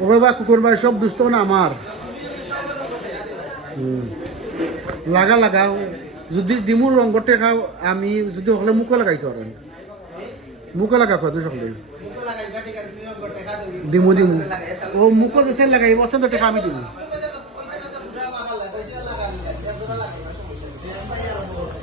ওকে বা কুকুর ভাই সব দুষ্ট না আমার লাগা লাগাও যদি ডিমুর রঙ করতে খাও আমি যদি হলে মুখে লাগাইতে পারেন মুখে লাগা কত সকলে ডিমু ডিমু ও মুখে দেশে লাগাই বসন্ত টেকা আমি দিমু